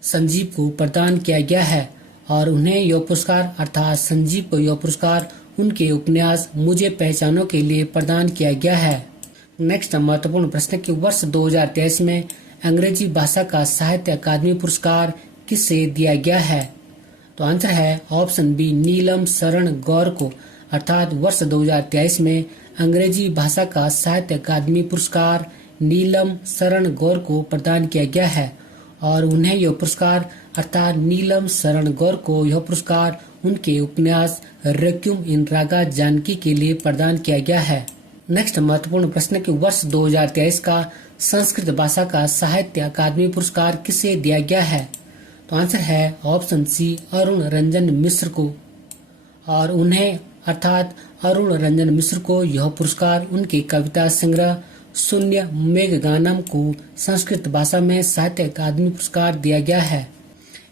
संजीव को प्रदान किया गया है और उन्हें यह पुरस्कार अर्थात संजीव को यह पुरस्कार उनके उपन्यास मुझे पहचानों के लिए प्रदान किया गया है। नेक्स्ट महत्वपूर्ण प्रश्न कि वर्ष 2023 में अंग्रेजी भाषा का साहित्य अकादमी पुरस्कार किसे दिया गया है? तो आंसर है ऑप्शन बी, नीलम शरण गौर को। अर्थात वर्ष 2023 में अंग्रेजी भाषा का साहित्य अकादमी पुरस्कार नीलम शरण गौर को प्रदान किया गया है और उन्हें यह पुरस्कार अर्थात नीलम शरण गौर को यह पुरस्कार उनके उपन्यास रेक्विएम इन रागा जानकी के लिए प्रदान किया गया है। नेक्स्ट महत्वपूर्ण प्रश्न कि वर्ष 2023 का संस्कृत भाषा का साहित्य अकादमी पुरस्कार किसे दिया गया है? तो आंसर है ऑप्शन सी, अरुण रंजन मिश्र को और उन्हें अर्थात अरुण रंजन मिश्र को यह पुरस्कार उनके कविता संग्रह शून्य मेघगानम को संस्कृत भाषा में साहित्य अकादमी पुरस्कार दिया गया है।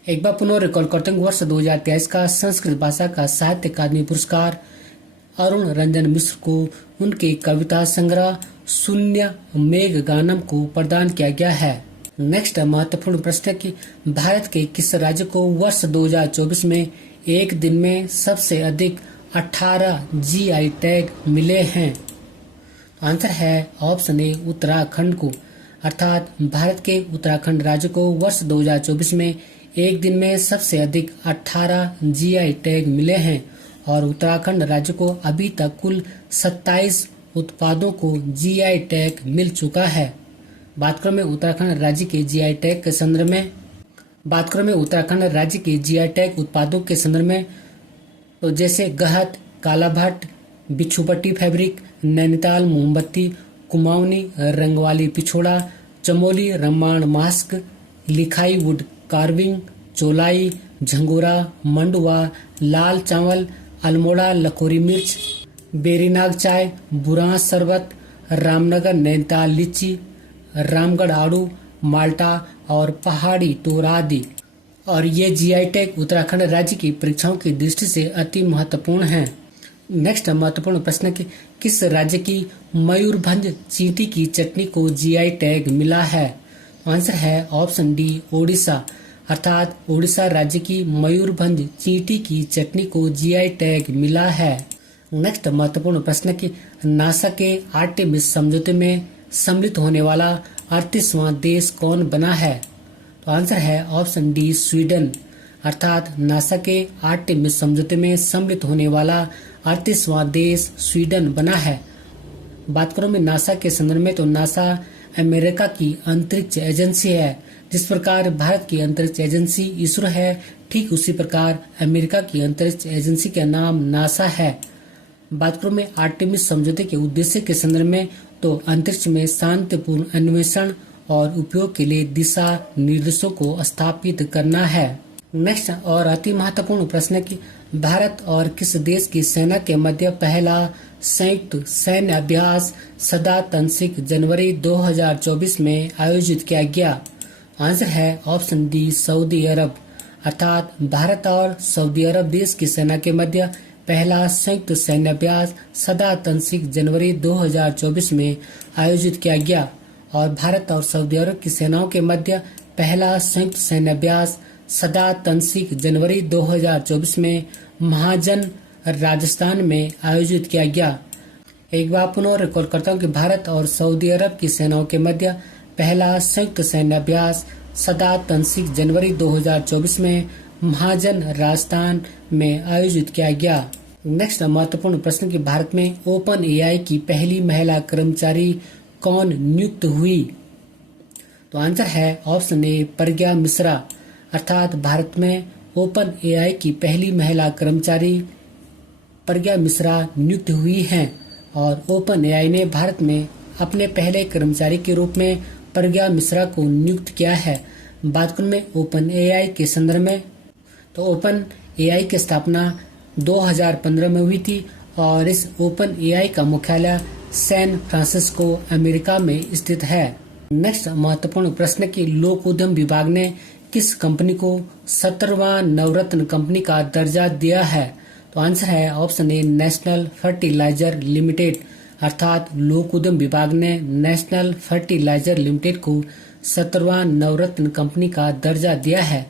एक बार पुनः रिकॉल करते हैं, वर्ष 2023 का संस्कृत भाषा का साहित्य अकादमी पुरस्कार अरुण रंजन मिश्र को उनके कविता संग्रह शून्य मेघगानम को प्रदान किया गया है। नेक्स्ट महत्वपूर्ण प्रश्न कि भारत के किस राज्य को वर्ष 2024 में एक दिन में सबसे अधिक 18 जीआई टैग मिले हैं? आंसर है ऑप्शन ए, उत्तराखंड को। अर्थात भारत के उत्तराखंड राज्य को वर्ष 2024 में एक दिन में सबसे अधिक 18 जीआई टैग मिले हैं और उत्तराखंड राज्य को अभी तक कुल 27 उत्पादों को जीआई टैग मिल चुका है। बात करें उत्तराखंड राज्य के जीआई टैग के संदर्भ में उत्तराखंड राज्य के जीआई टैग उत्पादों के संदर्भ में तो जैसे गहत, कालाभट्ट, बिच्छूपट्टी फैब्रिक, नैनीताल मोमबत्ती, कुमाऊनी रंगवाली पिछोड़ा, चमोली रामायण मास्क, लिखाई वुड कार्विंग, चोलाई, झंगोरा, मंडुआ, लाल चावल, अल्मोड़ा लखोरी मिर्च, बेरीनाग चाय, बुरांस शरबत, रामनगर नैनीताल लीची, रामगढ़ आड़ू, माल्टा और पहाड़ी टोर आदि। और ये जीआई टैग उत्तराखंड राज्य की परीक्षाओं की दृष्टि से अति महत्वपूर्ण है। नेक्स्ट महत्वपूर्ण प्रश्न कि किस राज्य की मयूरभंज चींटी की चटनी को जीआई टैग मिला है? आंसर है ऑप्शन डी, ओडिशा। अर्थात ओडिशा राज्य की मयूरभंज चींटी की चटनी को जीआई टैग मिला है। नेक्स्ट महत्वपूर्ण प्रश्न कि नासा के आर्टेमिस समझौते में सम्मिलित होने वाला 38वां देश कौन बना है? तो आंसर है ऑप्शन डी, स्वीडन। अर्थात नासा के आर्टेमिस समझौते में सम्मिलित होने वाला 38वां देश स्वीडन बना है। बात करूं मैं नासा के संदर्भ में तो नासा अमेरिका की अंतरिक्ष एजेंसी है। जिस प्रकार भारत की अंतरिक्ष एजेंसी इसरो है, ठीक उसी प्रकार अमेरिका की अंतरिक्ष एजेंसी का नाम नासा है। बात करूं मैं आर्टेमिस समझौते के उद्देश्य के संदर्भ में तो अंतरिक्ष में शांतिपूर्ण अन्वेषण और उपयोग के लिए दिशा निर्देशों को स्थापित करना है। नेक्स्ट और अति महत्वपूर्ण प्रश्न कि भारत और किस देश की सेना के मध्य पहला संयुक्त सैन्य अभ्यास सदातंसिक जनवरी 2024 में आयोजित किया गया? आंसर है ऑप्शन डी, सऊदी अरब। अर्थात भारत और सऊदी अरब देश की सेना के मध्य पहला संयुक्त सैन्य अभ्यास सदातंसिक जनवरी 2024 में आयोजित किया गया और भारत और सऊदी अरब की सेनाओं के मध्य पहला संयुक्त सैन्य अभ्यास सदातंसिक जनवरी 2024 में महाजन राजस्थान में आयोजित किया गया। एक बार पुनः रिकॉर्ड करता हूँ कि भारत और सऊदी अरब की सेनाओं के मध्य पहला संयुक्त सैन्य अभ्यास सदातंसिक जनवरी 2024 में महाजन राजस्थान में आयोजित किया गया। नेक्स्ट महत्वपूर्ण प्रश्न कि भारत में ओपन एआई की पहली महिला कर्मचारी कौन नियुक्त हुई? तो आंसर है ऑप्शन ए प्रज्ञा मिश्रा। अर्थात भारत में ओपन एआई की पहली महिला कर्मचारी प्रज्ञा मिश्रा नियुक्त हुई हैं और ओपन एआई ने भारत में अपने पहले कर्मचारी के रूप में प्रज्ञा मिश्रा को नियुक्त किया है। बात करूं मैं ओपन एआई के संदर्भ में, तो ओपन एआई की स्थापना 2015 में हुई थी और इस ओपन एआई का मुख्यालय सैन फ्रांसिस्को अमेरिका में स्थित है। नेक्स्ट महत्वपूर्ण प्रश्न की लोक उद्यम विभाग ने किस कंपनी को 17वां नवरत्न कंपनी का दर्जा दिया है? तो आंसर है option A national fertilizer limited. अर्थात लोक उद्यम विभाग ने नेशनल फर्टिलाइजर लिमिटेड को 17वां नवरत्न कंपनी का दर्जा दिया है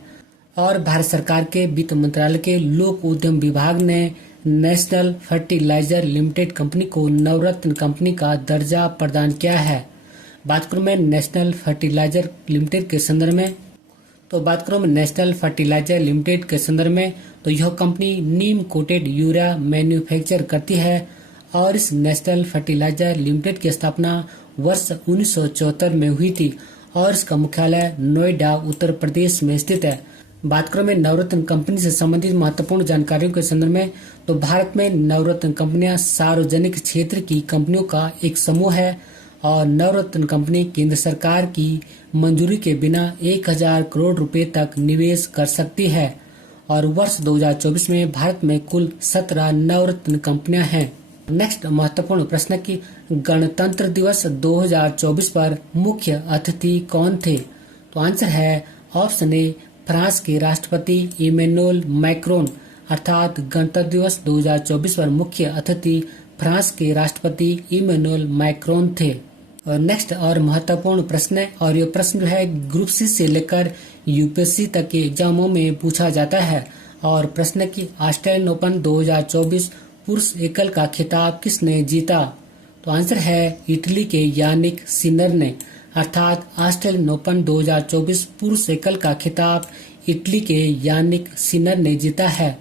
और भारत सरकार के वित्त मंत्रालय के लोक उद्यम विभाग ने नेशनल फर्टिलाइजर लिमिटेड कंपनी को नवरत्न कंपनी का दर्जा प्रदान किया है। बात करूं मैं नेशनल फर्टिलाइजर लिमिटेड के संदर्भ में, तो बात करूं मैं नेशनल फर्टिलाइजर लिमिटेड के संदर्भ में, तो यह कंपनी नीम कोटेड यूरिया मैन्युफैक्चर करती है और इस नेशनल फर्टिलाइजर लिमिटेड की स्थापना वर्ष 1974 में हुई थी और इसका मुख्यालय नोएडा उत्तर प्रदेश में स्थित है। बात करूं मैं नवरत्न कंपनी से संबंधित महत्वपूर्ण जानकारियों के संदर्भ में, तो भारत में नवरत्न कंपनियां सार्वजनिक क्षेत्र की कंपनियों का एक समूह है और नवरत्न कंपनी केंद्र सरकार की मंजूरी के बिना 1000 करोड़ रुपए तक निवेश कर सकती है और वर्ष 2024 में भारत में कुल 17 नवरत्न कंपनियां हैं। नेक्स्ट महत्वपूर्ण प्रश्न की गणतंत्र दिवस 2024 पर मुख्य अतिथि कौन थे? तो आंसर है ऑप्शन ए फ्रांस के राष्ट्रपति इमैनुअल मैक्रोन। अर्थात गणतंत्र दिवस 2024 पर मुख्य अतिथि फ्रांस के राष्ट्रपति इमैनुअल मैक्रोन थे। और नेक्स्ट और महत्वपूर्ण प्रश्न है और ये प्रश्न जो है ग्रुप सी से लेकर यूपीएससी तक के एग्जामों में पूछा जाता है और प्रश्न की ऑस्ट्रेलियन ओपन 2024 पुरुष एकल का खिताब किसने जीता? तो आंसर है इटली के यानिक सिनर ने। अर्थात ऑस्ट्रेलियन ओपन 2024 पुरुष एकल का खिताब इटली के यानिक सिनर ने जीता है,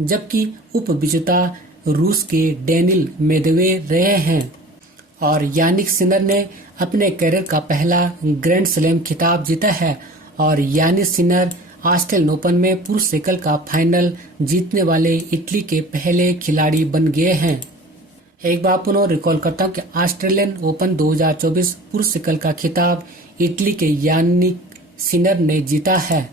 जबकि उप विजेता रूस के डेनिल मेदवेदेव रहे हैं और यानिक सिनर ने अपने करियर का पहला ग्रैंड स्लैम खिताब जीता है और यानिक सिनर ऑस्ट्रेलियन ओपन में पुरुष एकल का फाइनल जीतने वाले इटली के पहले खिलाड़ी बन गए हैं। एक बार पुनः रिकॉल करता हूँ कि ऑस्ट्रेलियन ओपन 2024 पुरुष एकल का खिताब इटली के यानिक सिनर ने जीता है,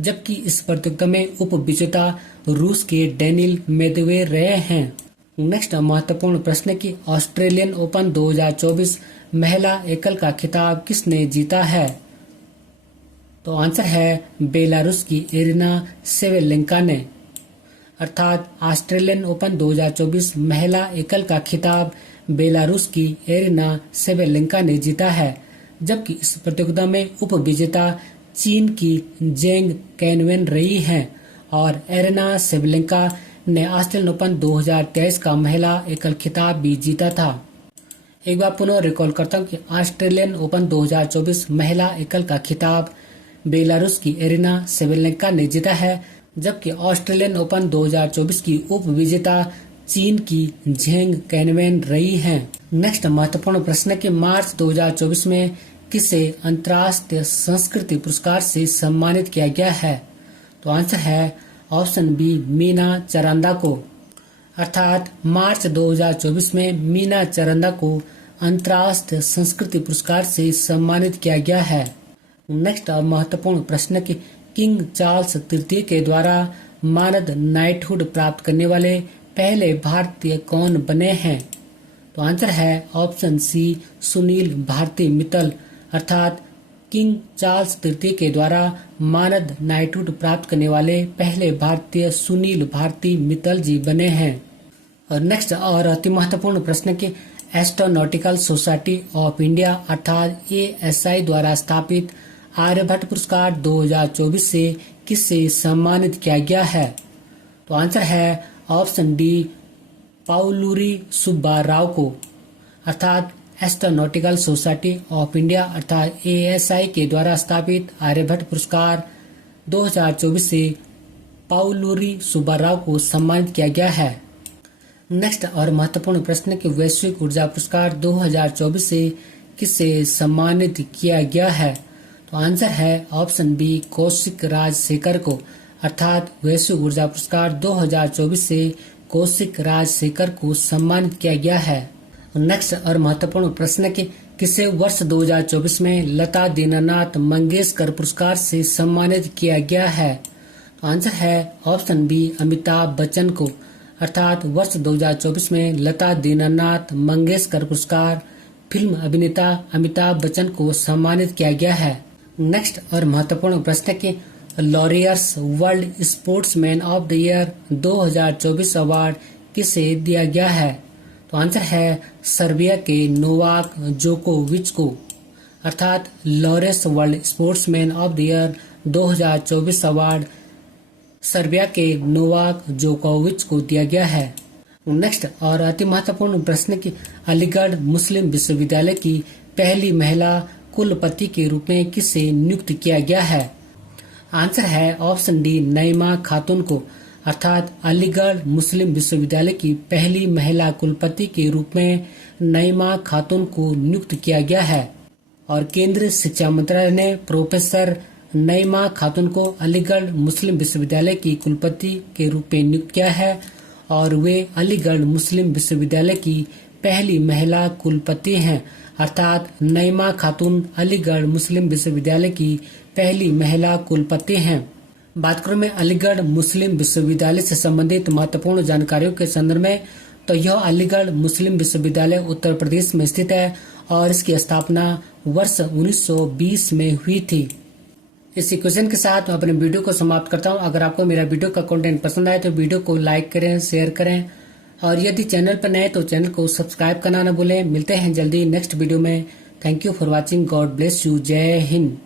जबकि इस प्रतियोगिता में उप विजेता रूस के डेनिल मेदवेदेव रहे हैं। नेक्स्ट महत्वपूर्ण प्रश्न की ऑस्ट्रेलियन ओपन 2024 महिला एकल का खिताब किसने जीता है? तो आंसर है बेलारूस की एरिना सेवेलेंका ने। अर्थात ऑस्ट्रेलियन ओपन 2024 महिला एकल का खिताब बेलारूस की एरिना सेवेलेंका ने जीता है, जबकि इस प्रतियोगिता में उप विजेता चीन की जेंग कैनवेन रही हैं और एरिना सेवेलेंका ने ऑस्ट्रेलियन ओपन 2023 का महिला एकल खिताब भी जीता था। एक बार पुनः रिकॉल करता हूँ कि ऑस्ट्रेलियन ओपन 2024 महिला एकल का खिताब बेलारूस की एरिना सेवेलेंका ने जीता है, जबकि ऑस्ट्रेलियन ओपन 2024 की उप विजेता चीन की झेंग कैनवेन रही हैं। नेक्स्ट महत्वपूर्ण प्रश्न के मार्च 2024 में किसे अंतर्राष्ट्रीय संस्कृति पुरस्कार से सम्मानित किया गया है? तो आंसर है ऑप्शन बी मीना चरांदा को। अर्थात मार्च 2024 में मीना चरांदा को अंतर्राष्ट्रीय संस्कृति पुरस्कार से सम्मानित किया गया है। नेक्स्ट और महत्वपूर्ण प्रश्न की किंग चार्ल्स तृतीय के द्वारा मानद नाइटहुड प्राप्त करने वाले पहले भारतीय कौन बने हैं? तो आंसर है ऑप्शन सी सुनील भारती मित्तल। अर्थात किंग चार्ल्स तृतीय के द्वारा मानद नाइटहुड प्राप्त करने वाले पहले भारतीय सुनील भारती मित्तल जी बने हैं। और नेक्स्ट और अति महत्वपूर्ण प्रश्न के एस्ट्रोनॉटिकल सोसाइटी ऑफ इंडिया अर्थात ASI द्वारा स्थापित आर्यभट्ट पुरस्कार 2024 से किससे सम्मानित किया गया है? तो आंसर है ऑप्शन डी पाउलूरी सुब्बा राव को। अर्थात एस्ट्रोनॉटिकल सोसाइटी ऑफ इंडिया अर्थात ASI के द्वारा स्थापित आर्यभट्ट पुरस्कार 2024 से पाउलूरी सुब्बा राव को सम्मानित किया गया है। नेक्स्ट और महत्वपूर्ण प्रश्न के वैश्विक ऊर्जा पुरस्कार 2024 से किसे सम्मानित किया गया है? तो आंसर है ऑप्शन बी, कौशिक राजशेखर को, अर्थात वैश्विक ऊर्जा पुरस्कार 2024 से कौशिक राजशेखर को सम्मानित किया गया है। नेक्स्ट और महत्वपूर्ण प्रश्न है कि किसे वर्ष 2024 में लता दीनानाथ मंगेशकर पुरस्कार से सम्मानित किया गया है? आंसर है ऑप्शन बी, अमिताभ बच्चन को, अर्थात वर्ष 2024 में लता दीनानाथ मंगेशकर पुरस्कार फिल्म अभिनेता अमिताभ बच्चन को सम्मानित किया गया है। नेक्स्ट और महत्वपूर्ण प्रश्न है कि Laureus world sportsman of the year 2024 award किसे दिया गया है? तो आंसर है सर्बिया के नोवाक जोकोविच को, अर्थात Laureus world sportsman of the year 2024 award Serbia के नोवाक जोकोविच को दिया गया है। नेक्स्ट और अति महत्वपूर्ण प्रश्न की अलीगढ़ मुस्लिम विश्वविद्यालय की पहली महिला कुलपति के रूप में किसे नियुक्त किया गया है? आंसर है ऑप्शन डी, नईमा खातून को, अर्थात अलीगढ़ मुस्लिम विश्वविद्यालय की पहली महिला कुलपति के रूप में नईमा खातून को नियुक्त किया गया है। और केंद्रीय शिक्षा मंत्रालय ने प्रोफेसर नईमा खातून को अलीगढ़ मुस्लिम विश्वविद्यालय की कुलपति के रूप में नियुक्त किया है और वे अलीगढ़ मुस्लिम विश्वविद्यालय की पहली महिला कुलपति हैं, अर्थात नईमा खातून अलीगढ़ मुस्लिम विश्वविद्यालय की पहली महिला कुलपति हैं। बात करूं मैं अलीगढ़ मुस्लिम विश्वविद्यालय से संबंधित महत्वपूर्ण जानकारियों के संदर्भ में, तो यह अलीगढ़ मुस्लिम विश्वविद्यालय उत्तर प्रदेश में स्थित है और इसकी स्थापना वर्ष 1920 में हुई थी। इस क्वेश्चन के साथ मैं अपने वीडियो को समाप्त करता हूं। अगर आपको मेरा वीडियो का कंटेंट पसंद आए तो वीडियो को लाइक करें, शेयर करें और यदि चैनल पर नए तो चैनल को सब्सक्राइब करना न भूलें। मिलते हैं जल्दी नेक्स्ट वीडियो में। Thank you for watching. God bless you. जय हिंद।